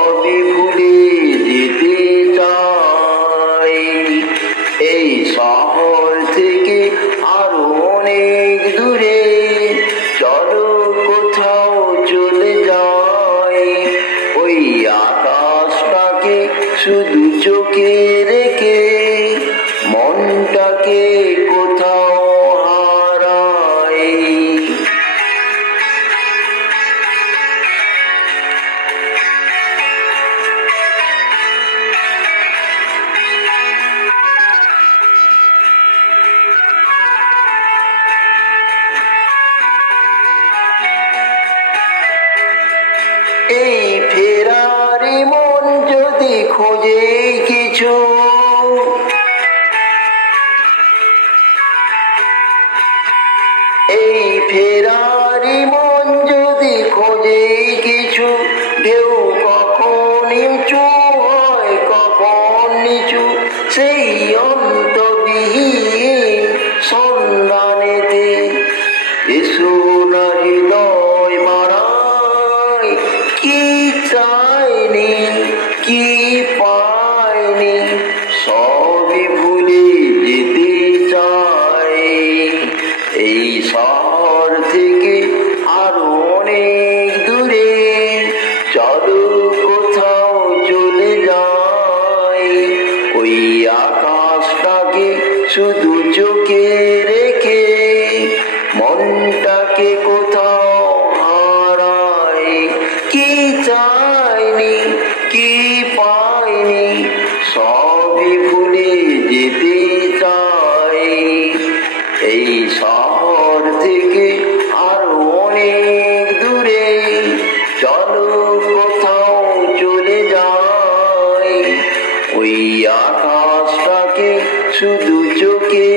সবই ভুলে যেতে চাই। এই শহর থেকে আরো অনেক দূরে চলো কোথাও চলে যাই। ওই আকাশটাকে শুধু চোখে রেখে মনটাকে কোথাও হারাই। এই ফেরারি মন যদি খোঁজে কিছু, এই ফেরারি মন যদি খোঁজে কিছু, ঢেউ কখন উঁচু হয় কখন নিচু, সেই অন্তবিহীন সন্ধানেতে এসো না হৃদয় বাড়াই। কি চাইনি কি পাইনি সবই ভুলে যেতে চাই। এই শহর থেকে আরো অনেক দূরে চলো কোথাও চলে যাই। ওই আকাশটাকে শুধু চোখে রেখে মনটাকে কোথাও হারাই। কি চাইনি কি পাইনি সবই ভুলে যেতে চাই। এই শহর থেকে আরো অনেক দূরে চলো কোথাও চলে যাই। ওই আকাশটাকে শুধু চোখে